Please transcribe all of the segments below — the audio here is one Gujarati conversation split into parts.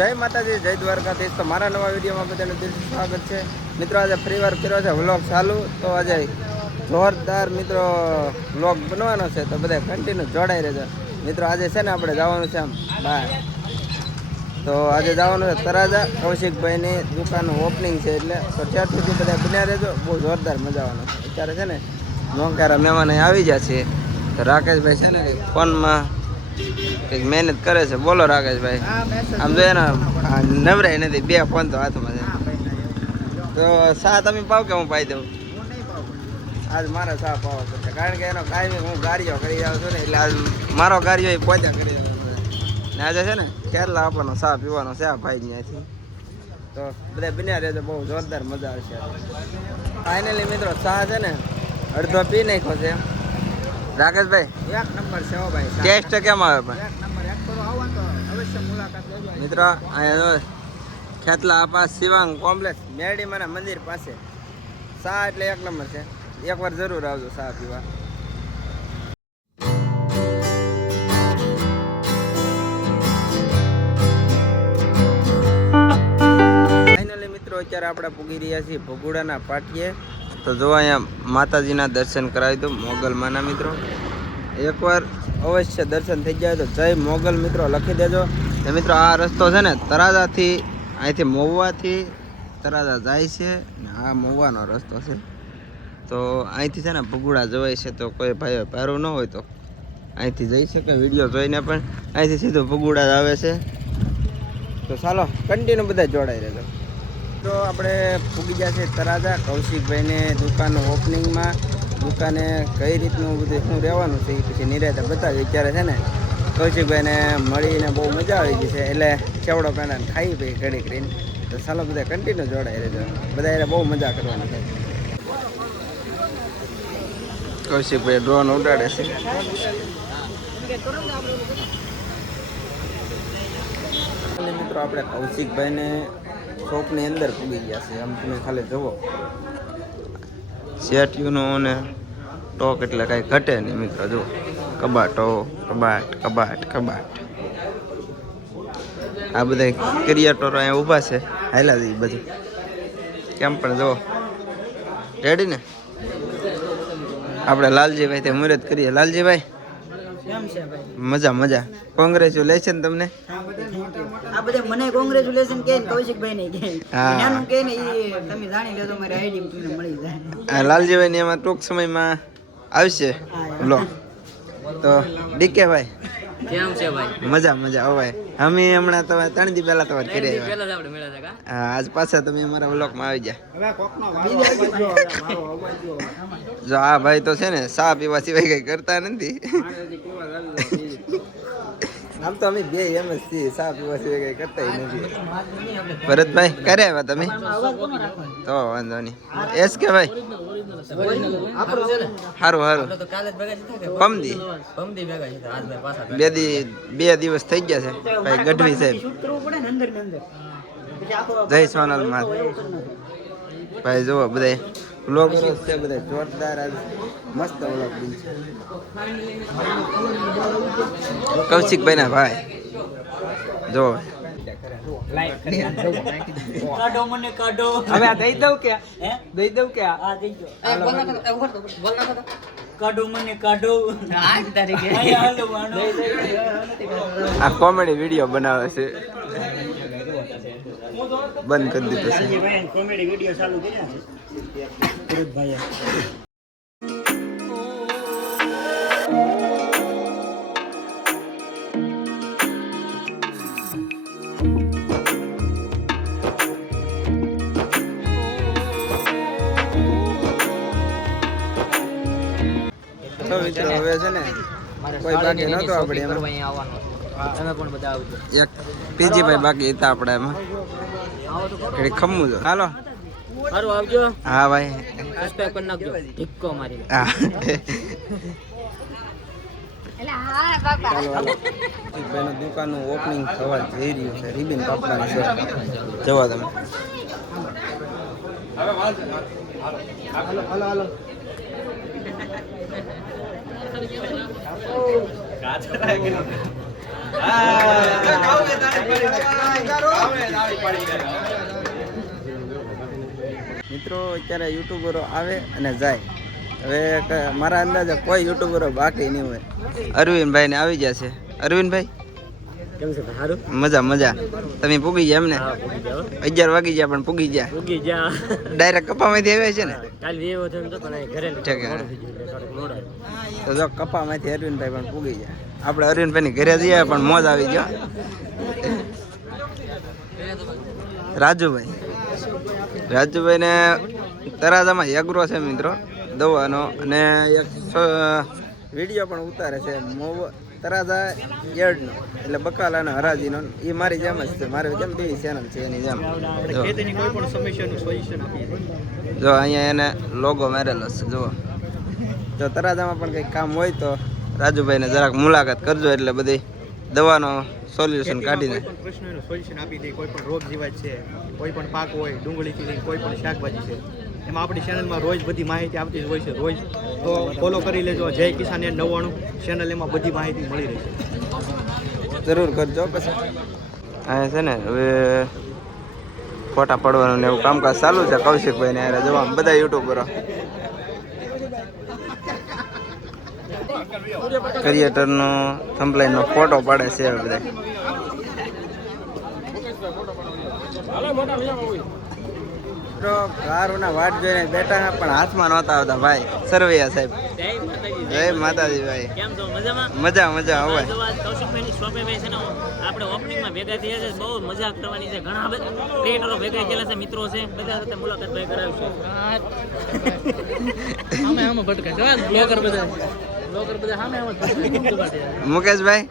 જય માતાજી, જય દ્વારકાધીશ। તો મારા નવા વિડીયોમાં બધાનું દિલથી સ્વાગત છે મિત્રો। આજે ફરીવાર કર્યો છે વ્લોગ ચાલુ। તો આજે જોરદાર મિત્રો વ્લોગ બનવાનો છે, તો બધા કન્ટિન્યુ જોડાઈ રહેજો મિત્રો। આજે છે ને આપણે જવાનું છે આમ બહાર, તો આજે જવાનું છે તરાજા। કૌશિકભાઈની દુકાનનું ઓપનિંગ છે, એટલે તો ત્યાર સુધી બધા બન્યા રહેજો, બહુ જોરદાર મજા આવવાનો છે। અત્યારે છે ને મોંઘારા મહેમાન આવી ગયા છે, તો રાકેશભાઈ છે ને ફોનમાં કંઈક મહેનત કરે છે। બોલો રાકેશભાઈ, આમ જોઈએ ને નવરાય નથી, બે ફોન તો હાથમાં છે। તો સા તમે પાવ કે હું પાઈ દઉં? આજ મારે સા પાવા પડશે, કારણ કે એનો કાયમી હું ગાડીઓ કરી આવું છું ને, એટલે આજ મારો ગાડીઓ એ પોતા કરી આવ્યો ને આજે છે ને કેરલા આપવાનો સા પીવાનો છે આ ભાઈ ત્યાંથી। તો બધા બન્યા રહેજો, બહુ જોરદાર મજા આવશે। ફાઇનલી મિત્રો સા છે ને અડધો પી નાખ્યો છે રાકેશભાઈ। એક નંબર છે હો ભાઈ, ટેસ્ટ કેમ આવે ભાઈ? એક નંબર, એક કરો આવો તો અવશ્ય મુલાકાત લેજો મિત્રો। અહીંયા ખેતલા આપા શિવાંગ કોમ્પ્લેક્સ મેરડીમાના મંદિર પાસે સા એટલે એક નંબર છે, એકવાર જરૂર આવજો સા પીવા। ફાઇનલી મિત્રો અત્યારે આપણે પૂગી રહ્યા છીએ ભગુડાના પાટીએ। તો જો અહીંયા માતાજીના દર્શન કરાવી દો મોગલમાના મિત્રો। એકવાર અવશ્ય દર્શન થઈ જાય તો જય મોગલ મિત્રો લખી દેજો। તો મિત્રો આ રસ્તો છે ને તરાજાથી, અહીંથી મહુવાથી તરાજા જાય છે ને આ મહુવાનો રસ્તો છે। તો અહીંથી છે ને ભગુડા જવાય છે, તો કોઈ ભાઈ પારું ન હોય તો અહીંથી જઈ શકે। વિડીયો જોઈને પણ અહીંથી સીધું ભગુડા જ આવે છે। તો ચાલો કન્ટિન્યુ બધા જોડાઈ રહેજો। તો આપણે પૂગી ગયા છે તરાજા કૌશિકભાઈને દુકાનનું ઓપનિંગમાં। દુકાને કઈ રીતનું બધું શું રહેવાનું છે એ પછી નિરાતે બતાવી। અત્યારે છે ને કૌશિકભાઈને મળીને બહુ મજા આવી ગઈ છે, એટલે ચેવડો પેણા ખાઈ પછી ઘડી કરીને। તો ચાલો બધા કન્ટિન્યુ જોડાઈ રહેજો, બધા એને બહુ મજા કરવાની છે। કૌશિકભાઈ ડ્રોન ઉડાડે છે। મિત્રો આપણે કૌશિકભાઈને શોપની અંદર પૂગી ગયા છે, આમ તમે ખાલી જુઓ સેટ્યુનો અને ટોક એટલે કાંઈ ઘટે નહીં મિત્રો। જુઓ કબાટો, કબાટ કબાટ કબાટ, આ બધા ક્રિએટરો અહીંયા ઊભા છે, હાલા જ બધું કેમ પણ જુઓ રેડી ને। આપણે લાલજીભાઈ તે મુહૂર્ત કરીએ। લાલજીભાઈ મજા મજા, કોંગ્રેચ્યુલેશન તમને। આ બધા મને કોંગ્રેચ્યુલેશન કે કૌશિકભાઈ ને કે નાનું કે ને ઈ તમે જાણી લેજો, મારી આઈડી તમને મળી જાય। લાલજીભાઈ ને એમાં ટૂંક સમયમાં આવશે બ્લોગ। તો ડીકે ભાઈ કેમ છે ભાઈ? મજા મજા હો ભાઈ। અમે હમણાં તો 3 દી પહેલા તમારે કરી આવ્યા, હા આજ પાછા તમે અમારા બ્લોગમાં આવી ગયા। જો આ ભાઈ તો છે ને સા પીવા સિવાય કઈ કરતા નથી। આમ તો અમે બે એમ જ છીએ, સા પીવા સિવાય કઈ કરતા નથી। ભરતભાઈ કરે આવ્યા તમે? તો વાંધો નહીં। એસ કે ભાઈ સારું સારું, બે દિવસ થઈ ગયા છે ભાઈ। ગઢવી સાહેબ જય સોનલ માં ભાઈ, જુઓ બધા વ્લોગ છે, બધા જોરદાર મસ્ત વ્લોગ બી છે કૌશિકભાઈ ના ભાઈ। જો કાઢો મને કાઢો, હવે આ દઈ દઉં કે દઈ દઉં કે આ દઈ દો, કાઢો મને કાઢો આજ તારીખે હાલો વાણો। આ કોમેડી વિડીયો બનાવે છે, બંધ કરી દીધો છે કોમેડી વિડીયો ચાલુ કર્યા છે ભાઈ। તો મિત્રો હવે છે ને કોઈ બાકી નતો આપણે એમાં, તમે પણ બધા આવજો। એક પીજી ભાઈ બાકી હતા આપણે એમાં, ઘડી ખમવું જો। હાલો સારું આવજો। હા ભાઈ સબસ્ક્રાઇબ કરી નાખજો, ઠીકો મારી। હા ચાલો ભાઈનું દુકાનનું ઓપનિંગ થવા જઈ રહ્યું છે, રિબિન કાપવાનું છે, જવા તમે। હાલો મિત્રો અત્યારે યુટ્યુબરો આવે અને જાય. હવે મારા અંદાજે કોઈ યુટ્યુબરો બાકી નહીં હોય. અરવિંદભાઈ ને આવી ગયા છે. અરવિંદભાઈ કેમ છે સારું? મજા મજા. તમે પૂગી ગયા એમને? 11 વાગી ગયા પણ પૂગી ગયા. ડાયરેક્ટ કપામાંથી આવ્યા છે ને? ઠીક છે. તો જો કપામાંથી અરવિંદભાઈ પણ પૂગી ગયા. આપણે અરવિંદભાઈ ની ઘરે જઈએ પણ મોજ આવી ગયો. રાજુભાઈ ને તરાજામાં યગરો છે મિત્રો દવાનો, અને એક વિડીયો પણ ઉતારે છે તરાજા યર્ડનો, એટલે બકાલાના હરાજીનો. એ મારી જેમ જ છે, મારી જેમ બીજી ચેનલ છે એની જેમ. જો અહીંયા એને લોગો મારેલો છે જુઓ. જો તરાજામાં પણ કંઈક કામ હોય તો રાજુભાઈને જરાક મુલાકાત કરજો, એટલે બધી દવાનો સોલ્યુશન કાઢીને પ્રશ્નોનું સોલ્યુશન આપી દે. કોઈ પણ રોગ જીવાત છે, કોઈ પણ પાક હોય, ડુંગળીથી લઈને કોઈ પણ શાકભાજી છે, એમાં આપણી ચેનલમાં રોજ બધી માહિતી આપતી જ હોય છે. રોજ તો ફોલો કરી લેજો જય કિસાન 99 ચેનલ, એમાં બધી માહિતી મળી રહેશે. જરૂર કરજો. પછી અહીંયા છે ને હવે ફોટા પડવાનું ને એવું કામકાજ ચાલુ છે. કૌશિકભાઈ ને હારે જોવા બધા યુટ્યુબરો ક્રિએટરનો થંબલાઈનનો ફોટો પાડે છે હવે બધા. કારોના વાટ જોઈને બેઠા પણ હાથમાં નહોતા આવતા ભાઈ. સરવૈયા સાહેબ જય માતાજી ભાઈ. કેમ છો? મજામાં? મજા મજા હવે કૌશિકભાઈની શોપે ભાઈ છે ને આપણે ઓપનિંગમાં ભેગા થયા છે. બહુ મજા કરવાની છે. ઘણા બધા ક્રિએટરો ભેગા થયેલા છે, મિત્રો છે, બધા સાથે મુલાકાત ભાઈ કરાવશું. મુકેશભાઈ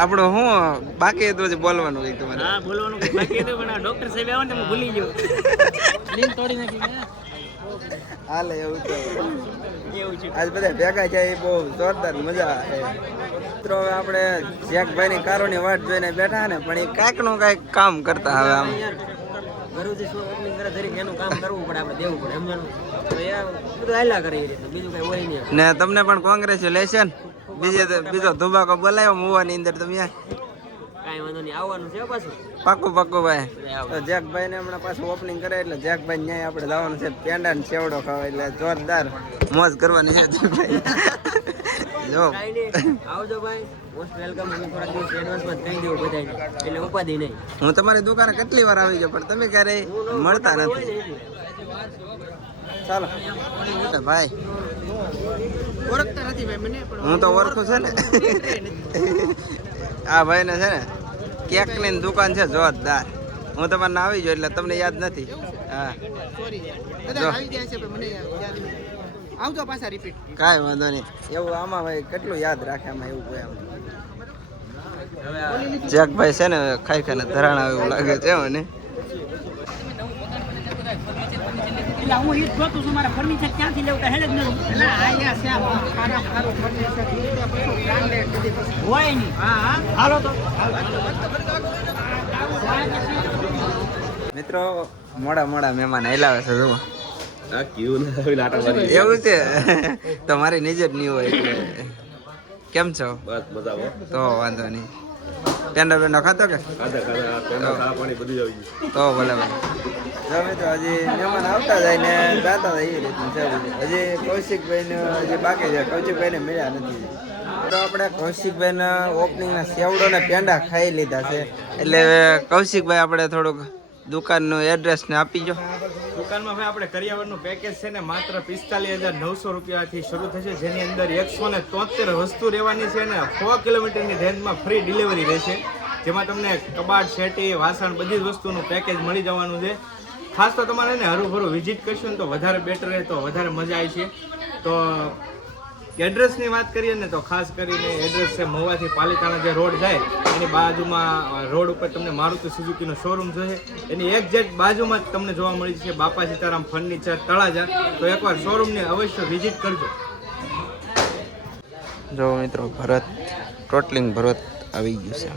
આપણું શું બાકી હતું હજી બોલવાનું કંઈક તમારે? હા, બોલવાનું કંઈ બાકી હતું પણ ડોક્ટર સાહેબ આવ્યા ને હું ભૂલી ગયો. લીન તોડી નાખી. હાલે એવું તો આજ બધા ભેગા છે એ બહુ જોરદાર મજા આવે. મિત્રો હવે આપણે જેકભાઈની કારોની વાટ જોઈને બેઠા ને, પણ એ કાંઈક નું કાંઈક કામ કરતા હવે આમ ઘરથી શું ઓપનિંગ કરે ધરી એનું કામ કરવું પડે, આપણે દેવું પડે સમજણું. તો એ બધું હાલ્યા કરે એ રીતે, બીજું કઈ હોય નહીં. ને તમને પણ કોંગ્રેચ્યુલેશન. બીજો ધુબાકો બોલાયો મુવાની અંદર તમે. કાંઈ વાંધો નહીં, આવવાનું છે પાછું. પાક્કું ભાઈ. તો જેકભાઈ ને હમણાં પાછું ઓપનિંગ કરે એટલે જેકભાઈ ન્યાય આપણે જવાનું છે પેંડા ને સેવડો ખાવા, એટલે જોરદાર મોજ કરવાની છે. જો આવજો ભાઈ, મોસ્ટ વેલકમ. હું થોડા દિવસ એડવાન્સમાં કહી દઉં બધાને, એટલે ઉપાધિ નહીં. હું તમારી દુકાને કેટલી વાર આવી ગયો પણ તમે ક્યારેય મળતા નથી. ચાલો ભાઈ, ઓળખતા નથી ભાઈ મને, પણ હું તો ઓળખું છે ને. આ ભાઈ ને છે ને કેક ની દુકાન છે જોરદાર. હું તમારે આવી ગયો એટલે તમને યાદ નથી. હા બધા આવી ગયા છે પણ મને યાદ નથી. આવજો પાછા રિપીટ. કાંઈ વાંધો નહીં. એવું આમાં ભાઈ કેટલું યાદ રાખે આમાં એવું કોઈ આમ. જેકભાઈ છે ને ખાઈ ખાઈને ધરાણા એવું લાગે છે મને. એટલે હું ઈ જ જોતું છું, મારા ફર્નિચર ક્યાંથી લેવું હેડ જ નથી. એટલે આયા છે આમ સારું ફર્નિચર બ્રાન્ડેડ બધી હોય નહીં. હા હાલો તો. મિત્રો મોડા મહેમાન હેલાવે છે જુઓ. એવું છે તો મારી નજર નહીં હોય એટલે. કેમ છો? તો વાંધો નહીં. પેંડો ખાતો કે તો ભલે ભલે. જો મિત્રો હજી મહેમાન આવતા જાય ને ગાતા જાય એ રીતનું છે. હજી કૌશિકભાઈ ને હજી બાકી છે. કૌશિકભાઈ ને મળ્યા નથી. તો આપણે કૌશિકભાઈના ઓપનિંગના સેવડો ને પેંડા ખાઈ લીધા છે. એટલે કૌશિકભાઈ આપણે થોડુંક દુકાનનું એડ્રેસ ને આપી જો. દુકાનમાં ભાઈ આપણે કરિયાવરનું પેકેજ છે ને માત્ર 45,900 રૂપિયાથી શરૂ થશે, જેની અંદર 173 વસ્તુ રહેવાની છે ને 4 કિલોમીટરની રેન્જમાં ફ્રી ડિલિવરી રહેશે, જેમાં તમને કબાટ, શેટી, વાસણ બધી જ વસ્તુનું પેકેજ મળી જવાનું છે. ખાસ તો તમારે ને હરું વિઝિટ કરશો ને તો વધારે બેટર રહે, તો વધારે મજા આવી છે. તો એડ્રેસની વાત કરીએ ને તો ખાસ કરીને એડ્રેસ છે મહુવાથી પાલિતાણા જે રોડ જાય એની બાજુમાં રોડ ઉપર તમને મારુતિ સુઝુકીનો શોરૂમ છે. એની એક્ઝેક્ટ બાજુમાં જ તમને જોવા મળી છે બાપા સીતારામ ફર્નિચર તળાજા. તો એકવાર શોરૂમને અવશ્ય વિઝિટ કરજો. જો મિત્રો ભરત ટોટલિંગ ભરત આવી ગયું છે.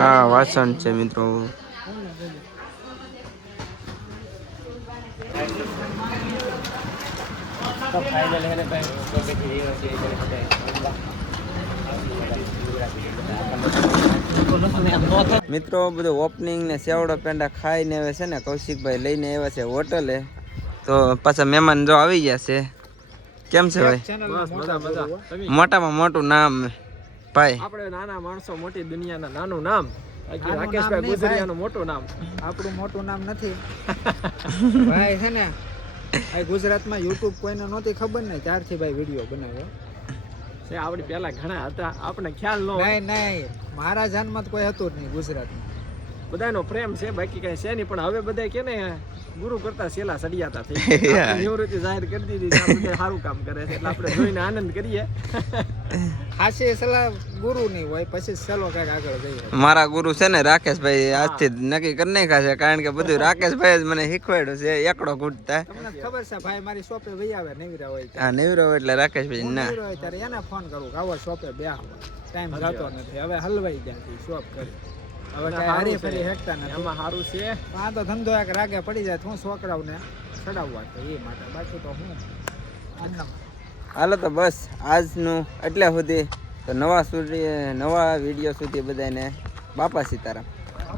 હા વાસણ છે મિત્રો. તો ફાઇનલ હે ને ભાઈ તો બેઠી રહ્યો છે. મિત્રો બધું ઓપનિંગ ને સેવડો પેંડા ખાઈને આવે છે ને કૌશિકભાઈ લઈને આવ્યા છે હોટલે. તો પાછા મહેમાન જો આવી ગયા છે. કેમ છે ભાઈ? મોટામાં મોટું નામ ભાઈ. આપણે નાના માણસો મોટી દુનિયાના નાનું નામ. રાકેશભાઈ ગુજરિયાનું મોટું નામ. આપણું મોટું નામ નથી ભાઈ. છે ને આ ગુજરાતમાં યુટ્યુબ કોઈને નહોતી ખબર ને ત્યારથી ભાઈ વિડીયો બનાવ્યો છે. આપણી પહેલા ઘણા હતા, આપણે ખ્યાલ ન હોય. નહીં મારા જાનમાં તો કોઈ હતું જ નહીં ગુજરાતમાં. બધાનો પ્રેમ છે, બાકી કઈ છે નહીં. પણ હવે બધા કે ને ગુરુ કરતા સેલા સડિયાતા થઈ ગયા. નિવૃત્તિ જાહેર કરી દીધી છે. આ બધા સારું કામ કરે છે એટલે આપણે જોઈને આનંદ કરીએ. ખાસી સલાહ ગુરુ નહીં હોય પછી ચલો કાંઈક આગળ જઈએ. મારા ગુરુ છે ને રાકેશભાઈ આજથી જ નક્કી કરી નાખ્યા છે, કારણ કે બધું રાકેશભાઈ જ મને શીખવાડ્યું છે એકડો કૂટતા. તમને ખબર છે ભાઈ મારી શોપે વહી આવે નેવરા હોય હા નેવરો એટલે રાકેશભાઈ ના નેવરા હોય ત્યારે એને ફોન કરું કે આવો શોપે બેહો. ટાઈમ જતો નથી હવે હલવાઈ ગયા શોપ કરી. હવે કાંઈ હરી ફરી હેકતા નથી. એમાં સારું છે. આ તો ધંધો એક રાગે પડી જાય હું છોકરાઓને ચડાવવા તો એ માટે. બાકી તો હું હાલો તો બસ આજનું એટલે સુધી. તો નવા વિડીયો સુધી બધાને બાપા સીતારામ.